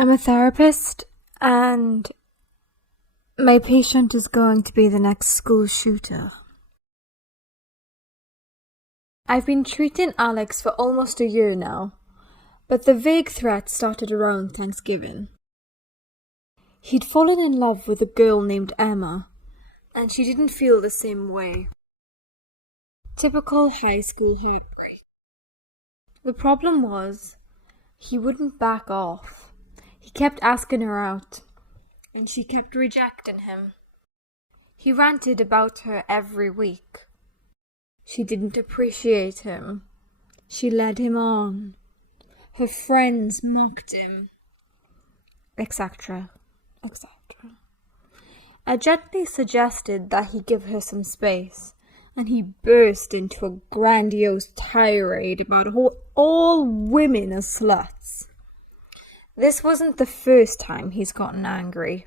I'm a therapist, and my patient is going to be the next school shooter. I've been treating Alex for almost a year now, but the vague threat started around Thanksgiving. He'd fallen in love with a girl named Emma, and she didn't feel the same way. Typical high school heartbreak. The problem was, he wouldn't back off. He kept asking her out, and she kept rejecting him. He ranted about her every week. She didn't appreciate him. She led him on. Her friends mocked him, etc., etc. I gently suggested that he give her some space, and he burst into a grandiose tirade about all women are sluts. This wasn't the first time he's gotten angry.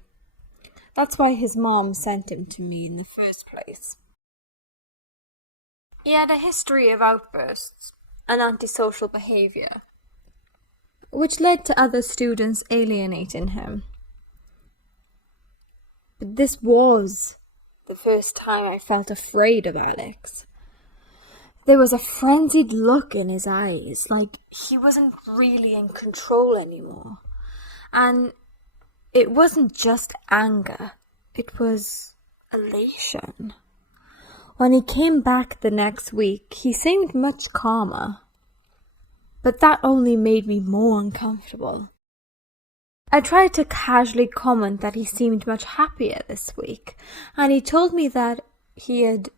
That's why his mom sent him to me in the first place. He had a history of outbursts and antisocial behavior, which led to other students alienating him. But this was the first time I felt afraid of Alex. There was a frenzied look in his eyes, like he wasn't really in control anymore. And it wasn't just anger, it was elation. When he came back the next week, he seemed much calmer. But that only made me more uncomfortable. I tried to casually comment that he seemed much happier this week, and he told me that he had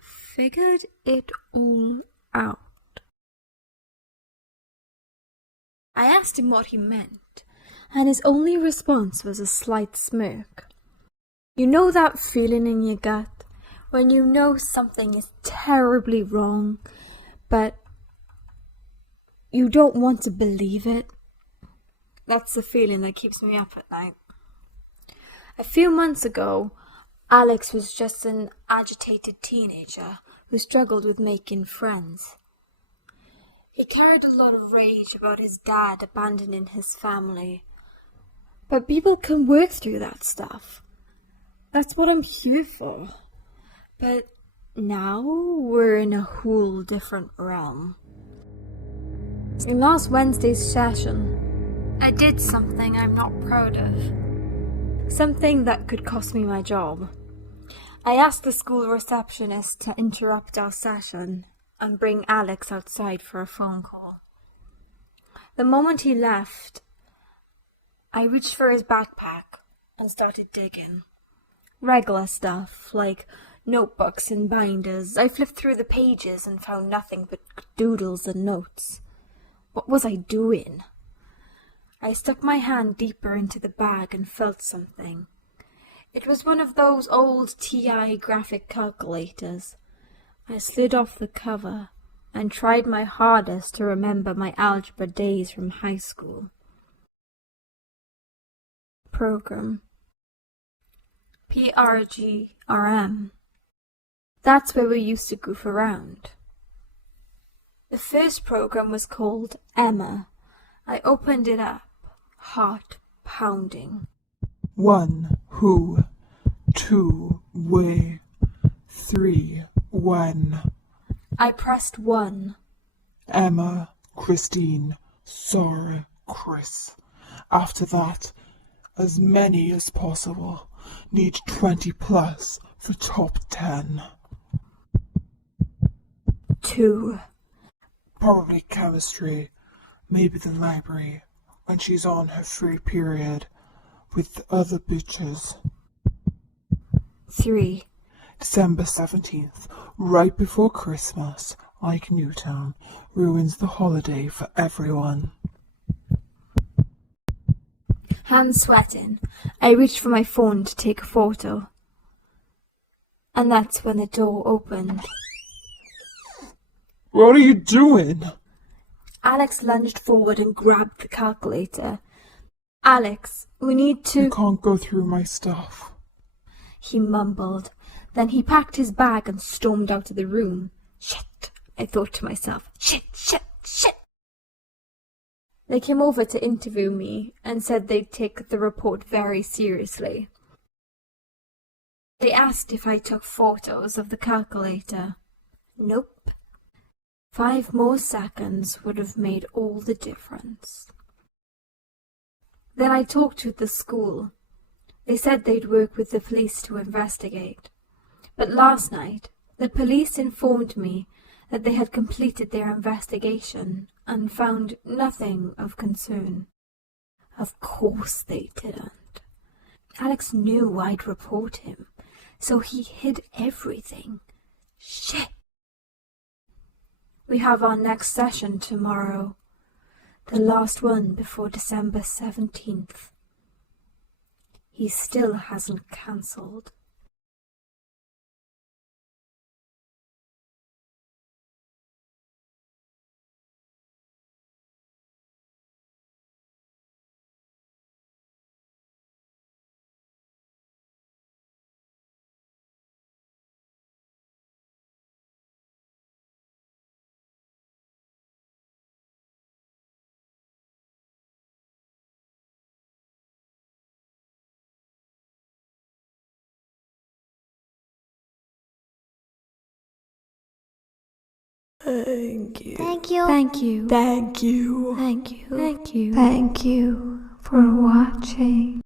figured it all out. I asked him what he meant, and his only response was a slight smirk. You know that feeling in your gut when you know something is terribly wrong, but you don't want to believe it? That's the feeling that keeps me up at night. A few months ago, Alex was just an agitated teenager who struggled with making friends. He carried a lot of rage about his dad abandoning his family. But people can work through that stuff. That's what I'm here for. But now we're in a whole different realm. In last Wednesday's session, I did something I'm not proud of. Something that could cost me my job. I asked the school receptionist to interrupt our session and bring Alex outside for a phone call. The moment he left, I reached for his backpack and started digging. Regular stuff, like notebooks and binders. I flipped through the pages and found nothing but doodles and notes. What was I doing? I stuck my hand deeper into the bag and felt something. It was one of those old TI graphic calculators. I slid off the cover and tried my hardest to remember my algebra days from high school. Program. PRGRM. That's where we used to goof around. The first program was called Emma. I opened it up, heart pounding. 1, who, 2, way, 3, when. I pressed 1. Emma, Christine, Sarah, Chris. After that, as many as possible. Need 20 plus for top 10. 2. Probably chemistry, maybe the library, when she's on her free period with the other bitches. 3. December 17th, right before Christmas, like Newtown, ruins the holiday for everyone. Hands sweating, I reached for my phone to take a photo. And that's when the door opened. What are you doing? Alex lunged forward and grabbed the calculator. Alex, we need to... You can't go through my stuff. He mumbled. Then he packed his bag and stormed out of the room. Shit, I thought to myself. Shit, shit, shit. They came over to interview me and said they'd take the report very seriously. They asked if I took photos of the calculator. Nope. 5 more seconds would have made all the difference. Then I talked with the school. They said they'd work with the police to investigate. But last night, the police informed me that they had completed their investigation and found nothing of concern. Of course they didn't. Alex knew I'd report him, so he hid everything. Shit! We have our next session tomorrow, the last one before December 17th. He still hasn't cancelled. Thank you. Thank you. Thank you. Thank you. Thank you. Thank you. Thank you for watching.